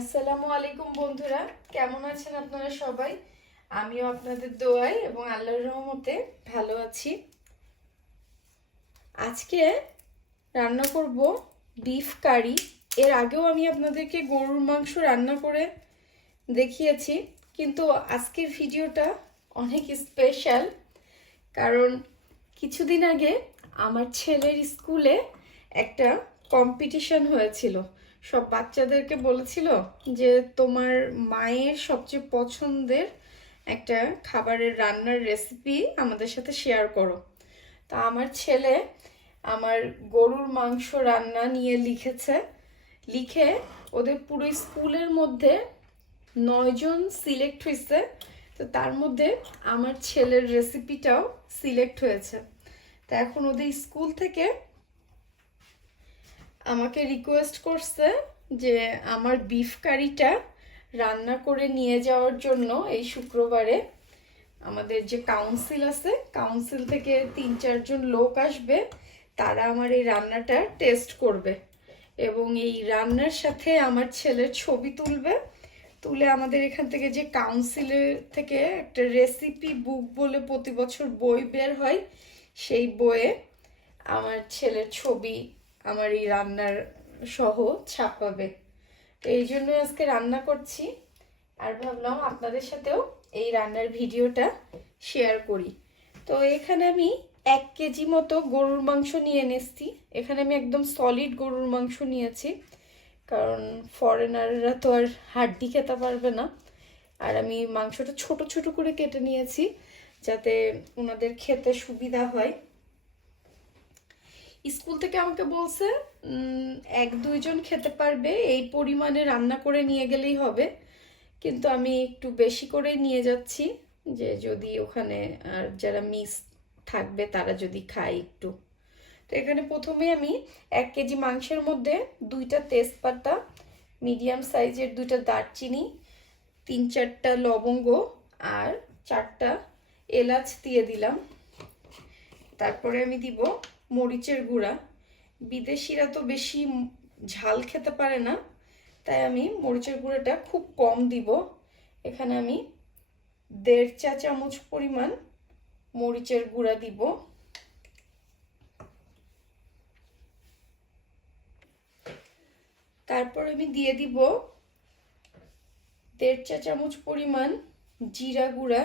আসসালামু আলাইকুম বন্ধুরা, কেমন আছেন আপনারা সবাই? আমিও আপনাদের দোয়ায় এবং আল্লাহর রহমতে ভালো আছি। আজকে রান্না করব বিফ কারি। এর আগেও আমি আপনাদেরকে গরুর মাংস রান্না করে দেখিয়েছি, কিন্তু আজকের ভিডিওটা অনেক স্পেশাল। কারণ কিছুদিন আগে আমার ছেলের স্কুলে একটা কম্পিটিশন হয়েছিল। সব বাচ্চাদেরকে বলেছিল যে তোমার মায়ের সবচেয়ে পছন্দের একটা খাবারের রান্নার রেসিপি আমাদের সাথে শেয়ার করো। তা আমার ছেলে আমার গরুর মাংস রান্না নিয়ে লিখেছে। লিখে ওদের পুরো স্কুলের মধ্যে 9 জন সিলেক্ট হয়েছে। তো তার মধ্যে আমার ছেলের রেসিপিটাও সিলেক্ট হয়েছে। তা এখন ওদের স্কুল থেকে আমাকে রিকোয়েস্ট করছে যে আমার বিফ কারিটা রান্না করে নিয়ে যাওয়ার জন্য এই শুক্রবারে আমাদের যে কাউন্সিল আছে, কাউন্সিল থেকে 3-4 জন লোক আসবে। তারা আমার এই রান্নাটা টেস্ট করবে এবং এই রান্নার সাথে আমার ছেলের ছবি তুলবে। তুলে আমাদের এখান থেকে যে কাউন্সিলের থেকে একটা রেসিপি বুক বলে প্রতি বছর বই বের হয়, সেই বইয়ে আমার ছেলের ছবি আমার এই রান্নার সহ ছাপাবে। তো এই জন্যই আজকে রান্না করছি, আর ভাবলাম আপনাদের সাথেও এই রান্নার ভিডিওটা শেয়ার করি। তো এখানে আমি 1 কেজি মতো গরুর মাংস নিয়ে এনেছি। এখানে আমি একদম সলিড গরুর মাংস নিয়েছি, কারণ ফরেনাররা তো আর হাড্ডি খেতে পারবে না। আর আমি মাংসটা ছোট ছোট করে কেটে নিয়েছি যাতে ওনাদের খেতে সুবিধা হয়। স্কুল থেকে আমাকে বলছে 1-2 জন খেতে পারবে, এই পরিমাণে রান্না করে নিয়ে গেলেই হবে। কিন্তু আমি একটু বেশি করে নিয়ে যাচ্ছি, যে যদি ওখানে আর যারা মিস থাকবে তারা যদি খায় একটু। তো এখানে প্রথমে আমি 1 কেজি মাংসের মধ্যে 2টা তেজপাতা, মিডিয়াম সাইজের 2টা দারচিনি, 3-4টা লবঙ্গ আর 4টা এলাচ দিয়ে দিলাম। তারপরে আমি দিব মরিচের গুঁড়া। বিদেশিরা তো বেশি ঝাল খেতে পারে না, তাই আমি মরিচের গুঁড়াটা খুব কম দিব। এখানে আমি 1.5 চা চামচ পরিমাণ মরিচের গুঁড়া দিব। তারপর আমি দিয়ে দিব 1.5 চা চামচ পরিমাণ জিরা গুঁড়া।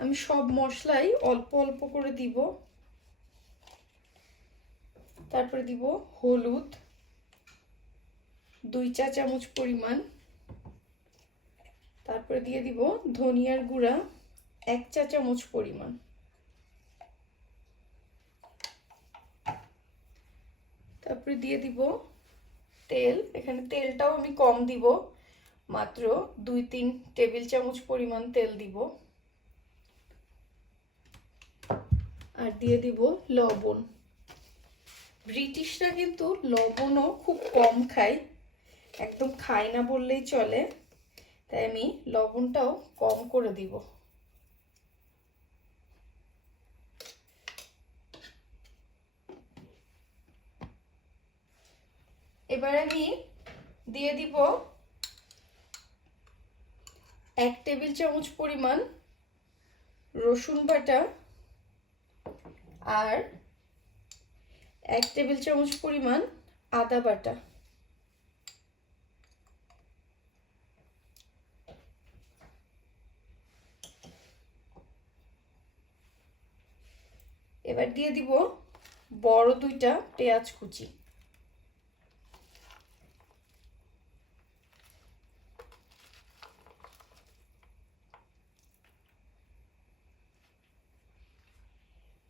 আমি সব মশলাই অল্প অল্প করে দিব। তারপরে দিব হলুদ 2 চা চামচ পরিমাণ। তারপরে দিয়ে দিব ধনিয়ার গুঁড়া 1 চা চামচ পরিমাণ। তারপরে দিয়ে দিব তেল। এখানে তেলটাও আমি কম দিব, মাত্র 2-3 টেবিল চামচ পরিমাণ তেল দিব। আর দিয়ে দিব লবণ। ব্রিটিশরা কিন্তু লবণও খুব কম খায়, একদম খায় না বললেই চলে, তাই আমি লবণটাও কম করে দিব। এবার আমি দিয়ে দিব 1 টেবিল চামচ পরিমাণ রসুন বাটা আর 1 টেবিল চামচ পরিমাণ আদা বাটা। এবার দিয়ে দিব বড় 2টা পেঁয়াজ কুচি।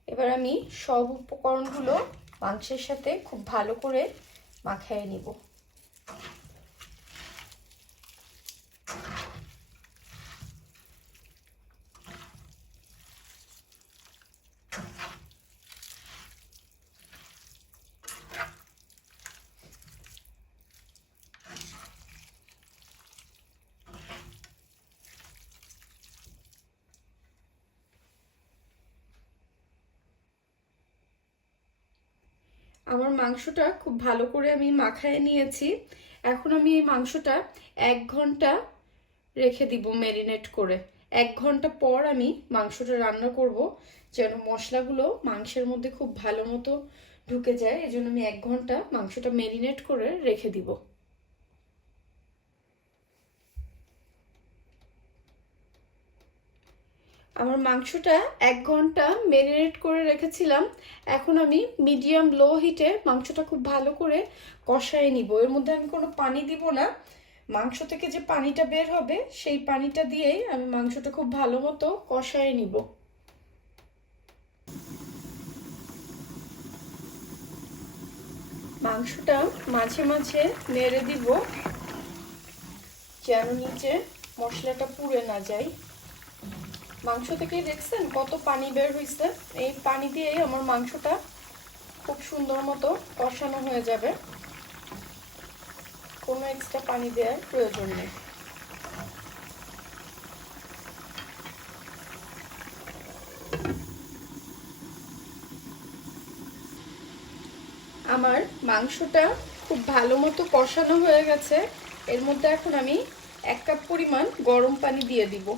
এবার আমি সব উপকরণগুলো মাংসের সাথে খুব ভালো করে মাখিয়ে নিব। আমার মাংসটা খুব ভালো করে আমি মাখায় নিয়েছি। এখন আমি এই মাংসটা 1 ঘন্টা রেখে দিব ম্যারিনেট করে। 1 ঘন্টা পর আমি মাংসটা রান্না করব, যেন মশলাগুলো মাংসের মধ্যে খুব ভালো মতো ঢুকে যায়। এজন্য আমি 1 ঘন্টা মাংসটা ম্যারিনেট করে রেখে দিব। আমার মাংসটা 1 ঘন্টা ম্যারিনেট করে রেখেছিলাম। এখন আমি মিডিয়াম লো হিটে মাংসটা খুব ভালো করে কষায় নিব। এর মধ্যে আমি কোনো পানি দিব না। মাংস থেকে যে পানিটা বের হবে সেই পানিটা দিয়েই আমি মাংসটা খুব ভালো মতো কষায় নিব। মাংসটা মাঝে মাঝে নেড়ে দিব, যেন নিচে মশলাটা পুড়ে না যায়। মাংস থেকে দেখছেন কত পানি বের হয়েছে? এই পানি দিয়েই আমার মাংসটা খুব সুন্দর মতো কষানো হয়ে যাবে, কোনো এক্সট্রা পানি দেওয়ার প্রয়োজন নেই। আমার মাংসটা খুব ভালো মতো কষানো হয়ে গেছে। এর মধ্যে এখন আমি 1 কাপ পরিমাণ গরম পানি দিয়ে দিব।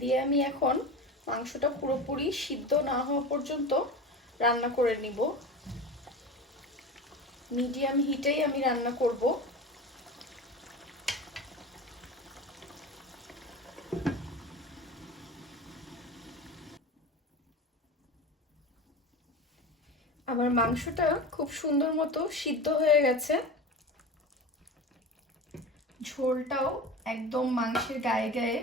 দিয়ে আমি এখন মাংসটা পুরোপুরি সিদ্ধ না হওয়া পর্যন্ত রান্না করে নিব। মিডিয়াম হিটেই আমি রান্না করব। আমার মাংসটা খুব সুন্দর মতো সিদ্ধ হয়ে গেছে। ঝোলটাও একদম মাংসের গায়ে গায়ে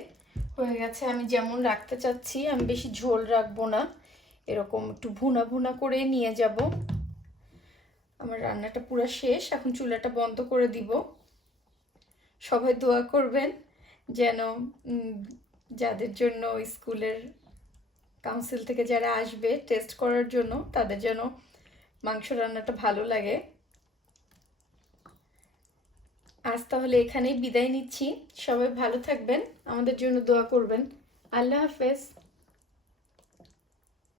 হয়ে গেছে। আমি যেমন রাখতে চাচ্ছি, আমি বেশি ঝোল রাখবো না, এরকম একটু ভুনা ভুনা করে নিয়ে যাব। আমার রান্নাটা পুরো শেষ, এখন চুলাটা বন্ধ করে দিব। সবাই দোয়া করবেন যেন যাদের জন্য স্কুলের কাউন্সিল থেকে যারা আসবে টেস্ট করার জন্য, তাদের যেন মাংস রান্নাটা ভালো লাগে। আজ তাহলে এখানেই বিদায় নিচ্ছি। সবাই ভালো থাকবেন, আমাদের জন্য দোয়া করবেন। আল্লাহ হাফেজ।